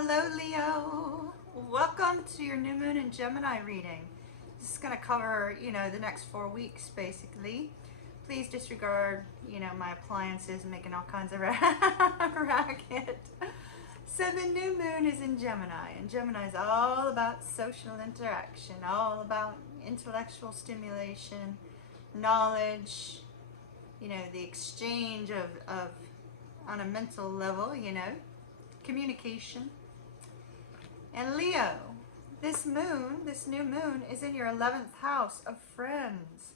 Hello Leo, welcome to your new moon in Gemini reading. This is going to cover, the next 4 weeks basically. Please disregard, my appliances making all kinds of racket. So the new moon is in Gemini, and Gemini is all about social interaction, all about intellectual stimulation, knowledge, the exchange of on a mental level, communication. And Leo, this new moon is in your 11th house of friends.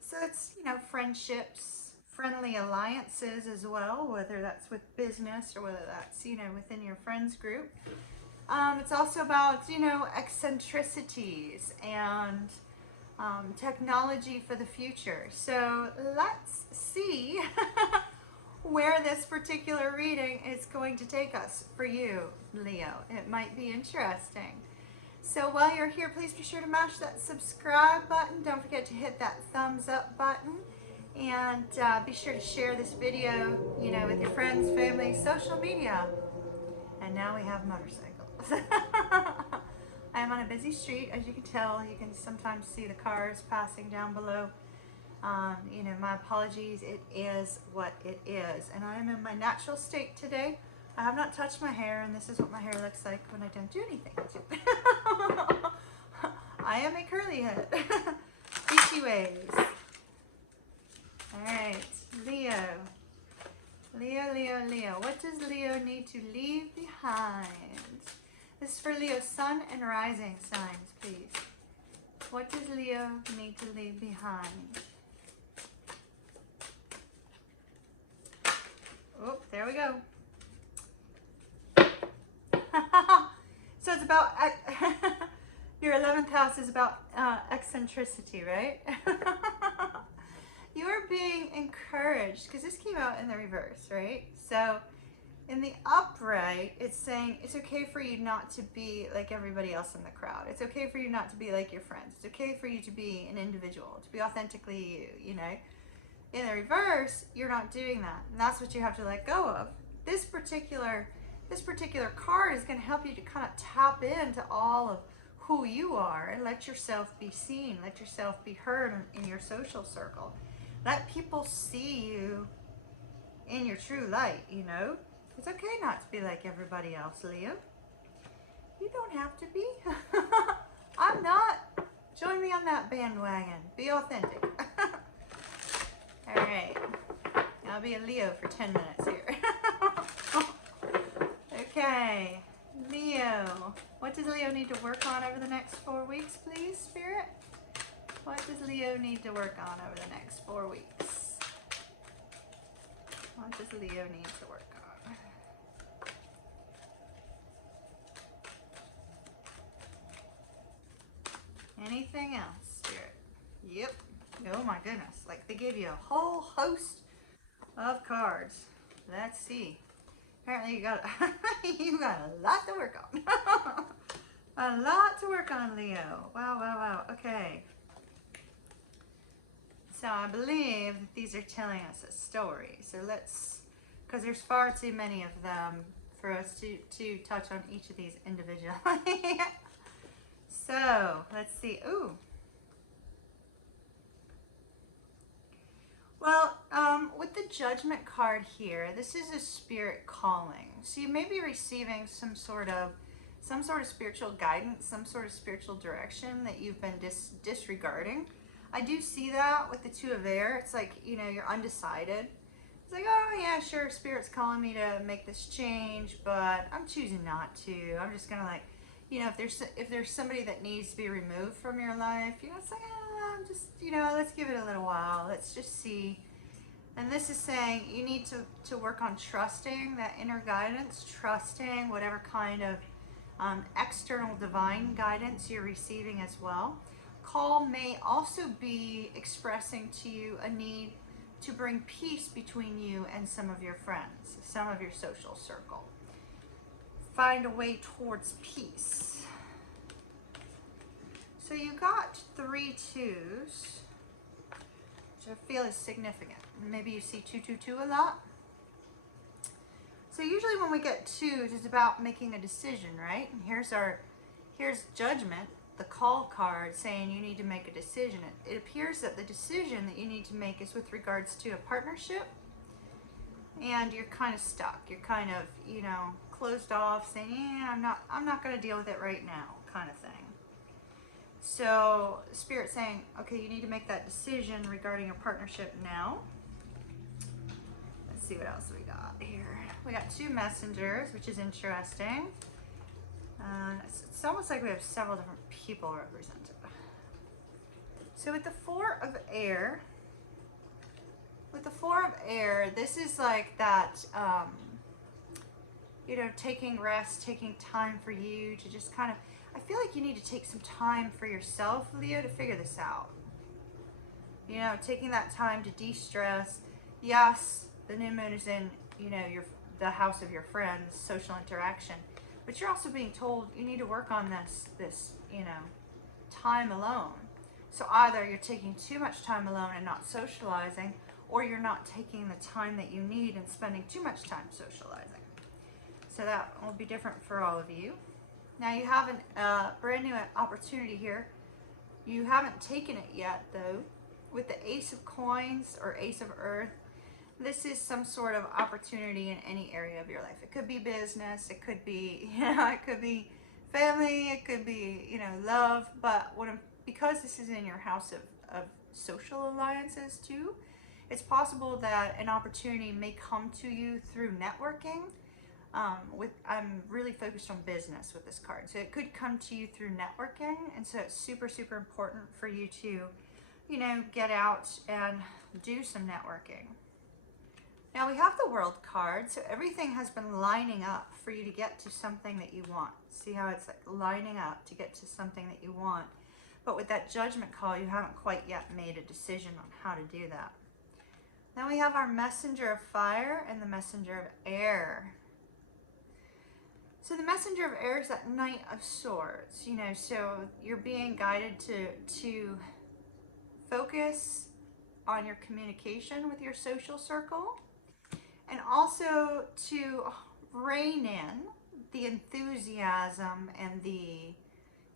So it's, friendships, friendly alliances as well, whether that's with business or whether that's, within your friends group. It's also about, eccentricities and technology for the future. So let's see where this particular reading is going to take us for you, Leo. It might be interesting. So while you're here, please be sure to mash that subscribe button. Don't forget to hit that thumbs up button. And be sure to share this video, with your friends, family, social media. And now we have motorcycles. I am on a busy street, as you can tell. You can sometimes see the cars passing down below. My apologies, it is what it is. And I am in my natural state today. I have not touched my hair, and this is what my hair looks like when I don't do anything to it. I am a curly head. Beachy ways. Alright, Leo. Leo. What does Leo need to leave behind? This is for Leo Sun and Rising signs, please. What does Leo need to leave behind? Oh, there we go. So it's about, your 11th house is about eccentricity, right? You are being encouraged, because this came out in the reverse, right? So in the upright, it's saying it's okay for you not to be like everybody else in the crowd. It's okay for you not to be like your friends. It's okay for you to be an individual, to be authentically you, In the reverse, you're not doing that. And that's what you have to let go of. This particular card is going to help you to kind of tap into all of who you are and let yourself be seen, let yourself be heard in your social circle. Let people see you in your true light, It's okay not to be like everybody else, Leo. You don't have to be. I'm not. Join me on that bandwagon. Be authentic. All right. I'll be a Leo for 10 minutes here. Okay. Leo. What does Leo need to work on over the next 4 weeks, please, Spirit? What does Leo need to work on over the next 4 weeks? What does Leo need to work on? Anything else, Spirit? Yep. Oh my goodness. Like they gave you a whole host of cards. Let's see. Apparently you got a lot to work on. A lot to work on, Leo. Wow. Okay. So I believe that these are telling us a story. So let's, because there's far too many of them for us to touch on each of these individually. So let's see. Ooh. Well, with the Judgment card here, this is a spirit calling. So you may be receiving some sort of spiritual guidance, some sort of spiritual direction that you've been disregarding. I do see that with the Two of Air. It's like, you're undecided. It's like, oh yeah, sure, Spirit's calling me to make this change, but I'm choosing not to. I'm just gonna if there's somebody that needs to be removed from your life, it's like, I'm just, let's give it a little while. Let's just see. And this is saying you need to work on trusting that inner guidance, trusting whatever kind of external divine guidance you're receiving as well. Call may also be expressing to you a need to bring peace between you and some of your friends, some of your social circle. Find a way towards peace. So you got 3 2s, which I feel is significant. Maybe you see 222 a lot. So usually when we get twos, it's about making a decision, right? And here's Judgment, the call card, saying you need to make a decision. It appears that the decision that you need to make is with regards to a partnership, and you're kind of stuck. You're kind of, you know, closed off, saying, yeah, I'm not going to deal with it right now, kind of thing. So Spirit saying, okay, you need to make that decision regarding a partnership now. Let's see what else we got here. We got two messengers, which is interesting. It's almost like we have several different people represented. So with the Four of Air, this is like that, you know, taking rest, taking time for you to just kind of, I feel like you need to take some time for yourself, Leo, to figure this out. You know, taking that time to de-stress. Yes, the new moon is in, you know, the house of your friends, social interaction. But you're also being told you need to work on this, you know, time alone. So either you're taking too much time alone and not socializing, or you're not taking the time that you need and spending too much time socializing. So that will be different for all of you. Now you have a brand new opportunity here. You haven't taken it yet though. With the Ace of Coins or Ace of Earth, this is some sort of opportunity in any area of your life. It could be business, it could be, you know, it could be family, it could be, you know, love. But because this is in your house of social alliances too, it's possible that an opportunity may come to you through networking. I'm really focused on business with this card. So it could come to you through networking. And so it's super, super important for you to, you know, get out and do some networking. Now we have the World card. So everything has been lining up for you to get to something that you want. See how it's like lining up to get to something that you want. But with that Judgment call, you haven't quite yet made a decision on how to do that. Then we have our Messenger of Fire and the Messenger of Air. So the Messenger of Air is that Knight of Swords, you know, so you're being guided to focus on your communication with your social circle, and also to rein in the enthusiasm and the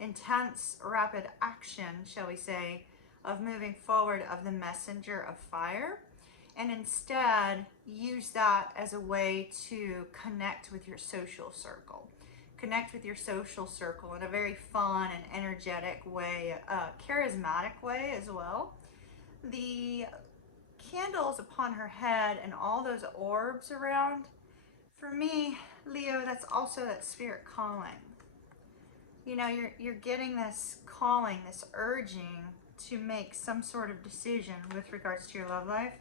intense rapid action, shall we say, of moving forward of the Messenger of Fire. And instead use that as a way to connect with your social circle. Connect with your social circle in a very fun and energetic way, charismatic way as well. The candles upon her head and all those orbs around, for me, Leo, that's also that Spirit calling. You know, you're getting this calling, this urging to make some sort of decision with regards to your love life.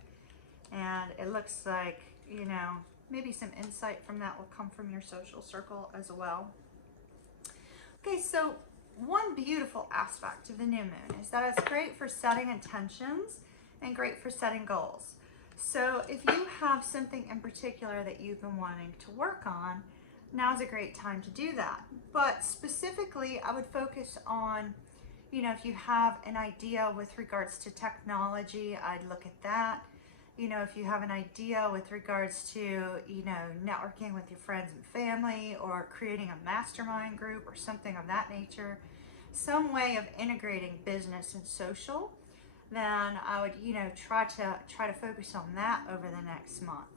And it looks like, you know, maybe some insight from that will come from your social circle as well. Okay, so one beautiful aspect of the new moon is that it's great for setting intentions and great for setting goals. So if you have something in particular that you've been wanting to work on, now's a great time to do that. But specifically, I would focus on, you know, if you have an idea with regards to technology, I'd look at that. You know, if you have an idea with regards to, you know, networking with your friends and family, or creating a mastermind group or something of that nature, some way of integrating business and social, then I would, you know, try to focus on that over the next month.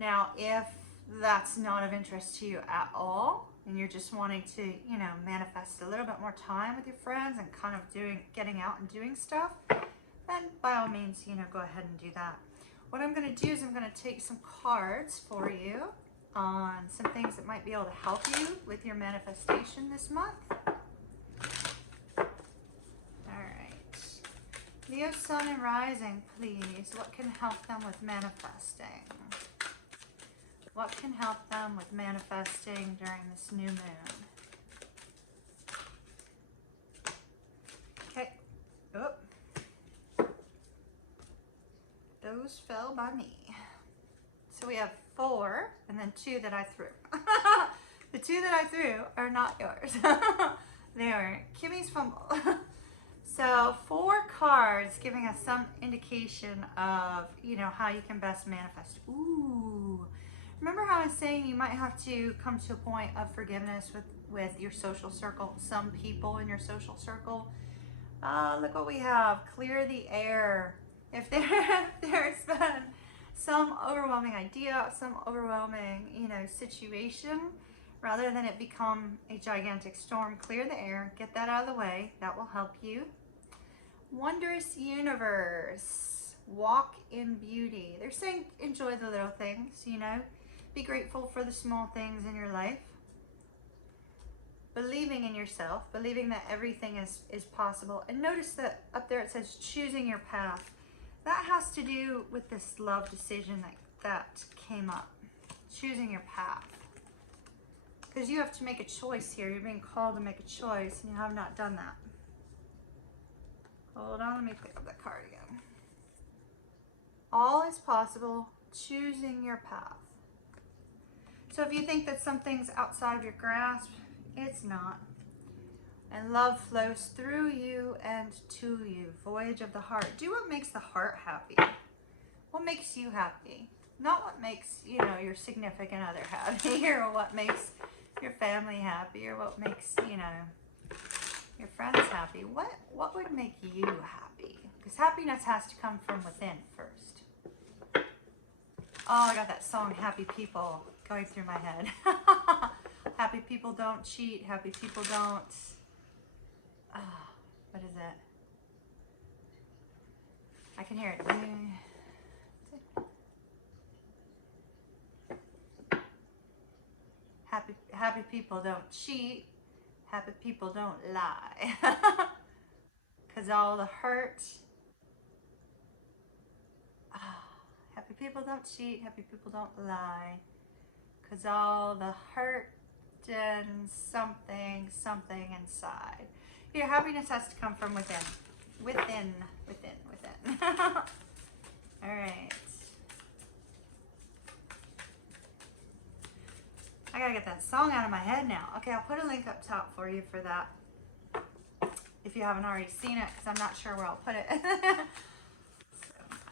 Now, if that's not of interest to you at all, and you're just wanting to, you know, manifest a little bit more time with your friends and kind of getting out and doing stuff, then by all means, you know, go ahead and do that. What I'm going to do is I'm going to take some cards for you on some things that might be able to help you with your manifestation this month. All right. Leo, Sun, and Rising, please. What can help them with manifesting? What can help them with manifesting during this new moon? Okay. Oh. Those fell by me. So we have 4 and then 2 that I threw. The 2 that I threw are not yours. They are Kimmy's fumble. So 4 cards giving us some indication of, you know, how you can best manifest. Ooh, Remember how I was saying you might have to come to a point of forgiveness with your social circle, some people in your social circle. Look what we have. Clear the air. If there's been some overwhelming idea, some overwhelming, situation, rather than it become a gigantic storm, clear the air, get that out of the way. That will help you. Wondrous universe. Walk in beauty. They're saying enjoy the little things, Be grateful for the small things in your life. Believing in yourself, believing that everything is possible. And notice that up there it says choosing your path. That has to do with this love decision that came up. Choosing your path. Because you have to make a choice here. You're being called to make a choice and you have not done that. Hold on, let me pick up that card again. All is possible, choosing your path. So if you think that something's outside of your grasp, it's not. And love flows through you and to you. Voyage of the heart. Do what makes the heart happy. What makes you happy? Not what makes, your significant other happy, or what makes your family happy, or what makes, your friends happy. What would make you happy? Because happiness has to come from within first. Oh, I got that song, Happy People, going through my head. Happy people don't cheat. Happy people don't... what is it? I can hear it. Happy people don't cheat. Happy people don't lie. Because all the hurt... happy people don't cheat. Happy people don't lie. Because all the hurt and something inside. Your happiness has to come from within. Within. All right. I gotta get that song out of my head now. Okay, I'll put a link up top for you for that. If you haven't already seen it, because I'm not sure where I'll put it.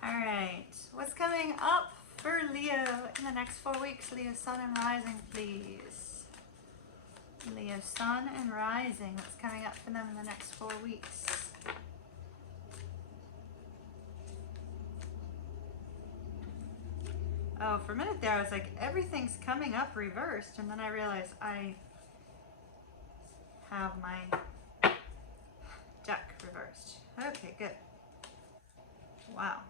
All right. What's coming up for Leo in the next 4 weeks? Leo Sun and Rising, please. Leo Sun and Rising. What's coming up for them in the next 4 weeks? Oh, for a minute there, I was like, everything's coming up reversed. And then I realized I have my deck reversed. Okay, good. Wow.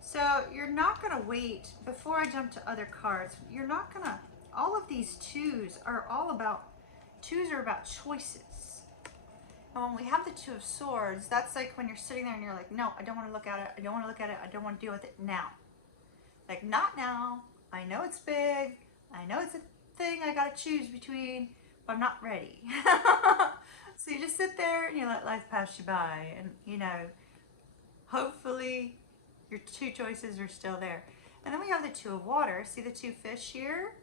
So you're not going to wait, before I jump to other cards, you're not going to, all of these twos are about choices. And when we have the Two of Swords, that's like when you're sitting there and you're like, no, I don't want to look at it. I don't want to look at it. I don't want to deal with it now. Like, not now. I know it's big. I know it's a thing I got to choose between, but I'm not ready. So you just sit there and you let life pass you by. And, hopefully your two choices are still there. And then we have the Two of Water. See the two fish here?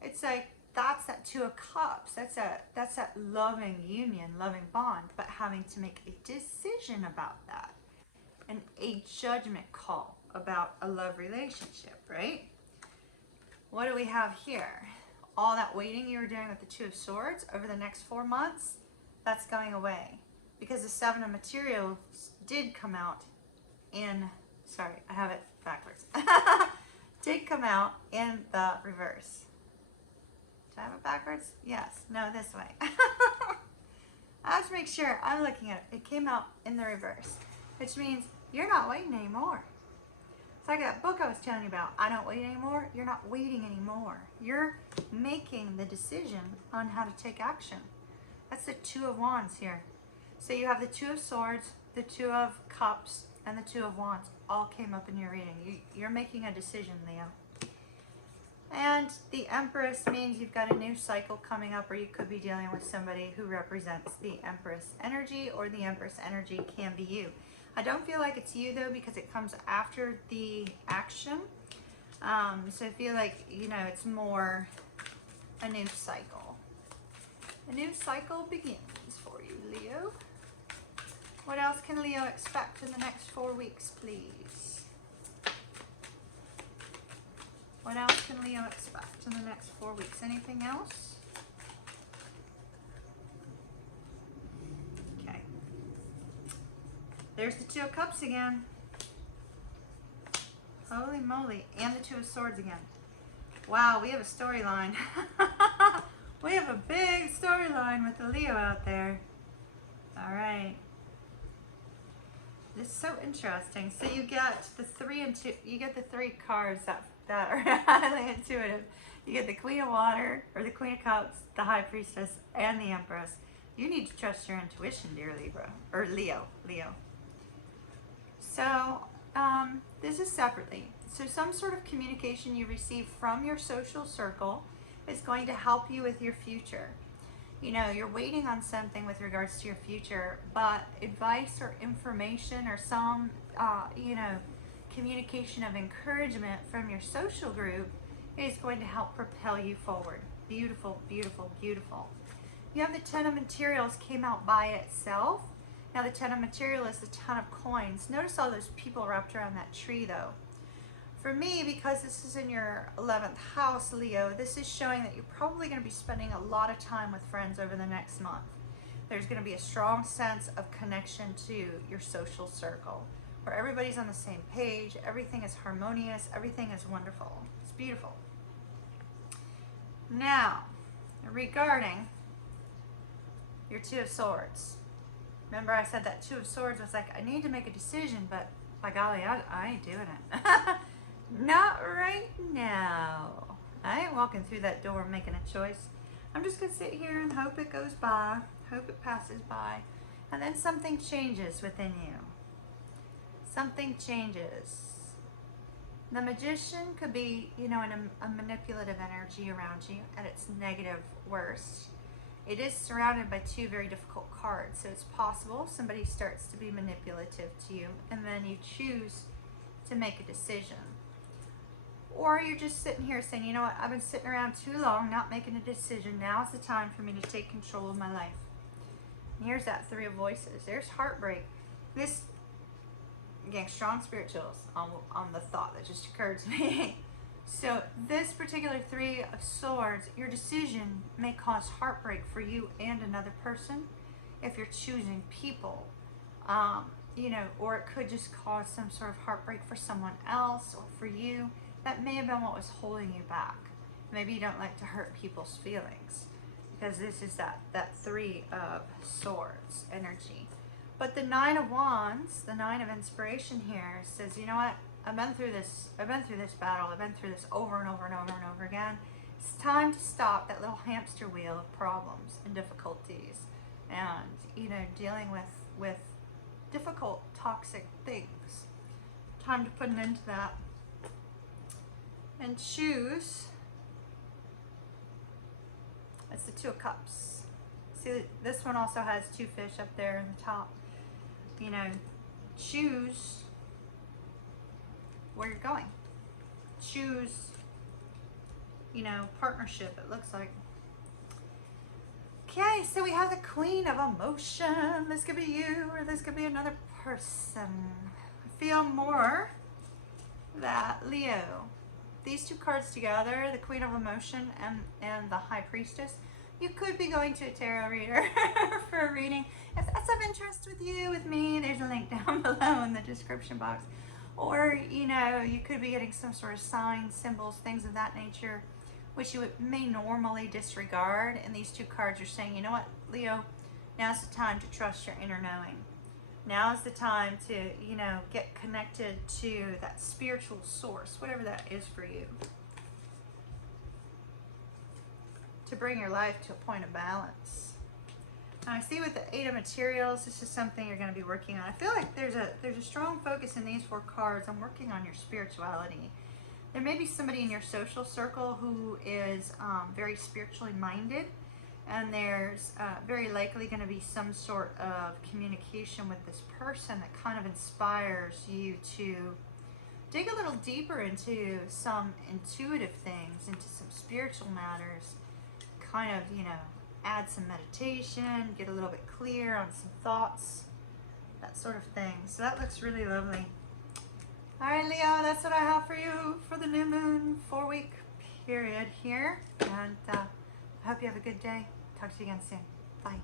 It's like, that's that Two of Cups. That's that loving union, loving bond, but having to make a decision about that. And a judgment call about a love relationship, right? What do we have here? All that waiting you were doing with the Two of Swords over the next 4 months, that's going away. Because the Seven of Materials did come out in, sorry, I have it backwards. Did come out in the reverse. Do I have it backwards? Yes. No, this way. I have to make sure I'm looking at it. It came out in the reverse, which means you're not waiting anymore. It's like that book I was telling you about. I don't wait anymore. You're not waiting anymore. You're making the decision on how to take action. That's the Two of Wands here. So you have the Two of Swords, the Two of Cups, and the Two of Wands all came up in your reading. You're making a decision, Leo. And the Empress means you've got a new cycle coming up, or you could be dealing with somebody who represents the Empress energy, or the Empress energy can be you. I don't feel like it's you though, because it comes after the action. So I feel like, it's more a new cycle. A new cycle begins for you, Leo. What else can Leo expect in the next 4 weeks, please? What else can Leo expect in the next 4 weeks? Anything else? Okay. There's the Two of Cups again. Holy moly. And the Two of Swords again. Wow, we have a storyline. We have a big storyline with the Leo out there. All right. This is so interesting. So you get the 3 and 2, you get the 3 cards that are highly intuitive. You get the Queen of Water, or the Queen of Cups, the High Priestess, and the Empress. You need to trust your intuition, dear Libra, or Leo. So this is separately. So some sort of communication you receive from your social circle is going to help you with your future. You know, you're waiting on something with regards to your future, but advice or information or some, you know, communication of encouragement from your social group is going to help propel you forward. Beautiful, beautiful, beautiful. You have the Ten of Materials came out by itself. Now the Ten of Material is the 10 of coins. Notice all those people wrapped around that tree though. For me, because this is in your 11th house, Leo, this is showing that you're probably going to be spending a lot of time with friends over the next month. There's going to be a strong sense of connection to your social circle, where everybody's on the same page, everything is harmonious, everything is wonderful. It's beautiful. Now, regarding your Two of Swords. Remember I said that Two of Swords was like, I need to make a decision, but by golly, I ain't doing it. Not right now. I ain't walking through that door making a choice. I'm just going to sit here and hope it goes by, hope it passes by, and then something changes within you. Something changes. The Magician could be, you know, in a manipulative energy around you at its negative worst. It is surrounded by 2 very difficult cards, so it's possible somebody starts to be manipulative to you, and then you choose to make a decision. Or you're just sitting here saying, you know what, I've been sitting around too long not making a decision. Now's the time for me to take control of my life. And here's that 3 of Voices. There's heartbreak. This, again, strong spirituals on the thought that just occurred to me. So this particular 3 of Swords, your decision may cause heartbreak for you and another person if you're choosing people. You know, or it could just cause some sort of heartbreak for someone else or for you. That may have been what was holding you back. Maybe you don't like to hurt people's feelings, because this is that 3 of Swords energy. But the 9 of Wands, the 9 of Inspiration here, says, you know what? I've been through this battle. I've been through this over and over and over and over again. It's time to stop that little hamster wheel of problems and difficulties, and, you know, dealing with difficult, toxic things. Time to put an end to that. And choose. That's the 2 of Cups. See, this one also has 2 fish up there in the top. You know, choose where you're going. Choose, you know, partnership, it looks like. Okay, so we have the Queen of Emotion. This could be you, or this could be another person. I feel more that Leo, these 2 cards together, the Queen of Emotion and the High Priestess, you could be going to a tarot reader for a reading. If that's of interest with you, with me, there's a link down below in the description box. Or, you know, you could be getting some sort of signs, symbols, things of that nature, which you may normally disregard. And these 2 cards are saying, you know what, Leo, now's the time to trust your inner knowing. Now is the time to, you know, get connected to that spiritual source, whatever that is for you. To bring your life to a point of balance. Now I see with the 8 of Materials, this is something you're going to be working on. I feel like there's a strong focus in these 4 cards on working on your spirituality. There may be somebody in your social circle who is very spiritually minded. And there's very likely going to be some sort of communication with this person that kind of inspires you to dig a little deeper into some intuitive things, into some spiritual matters, kind of, you know, add some meditation, get a little bit clear on some thoughts, that sort of thing. So that looks really lovely. All right, Leo, that's what I have for you for the new moon 4-week period here. And I hope you have a good day. Talk to you again soon. Bye.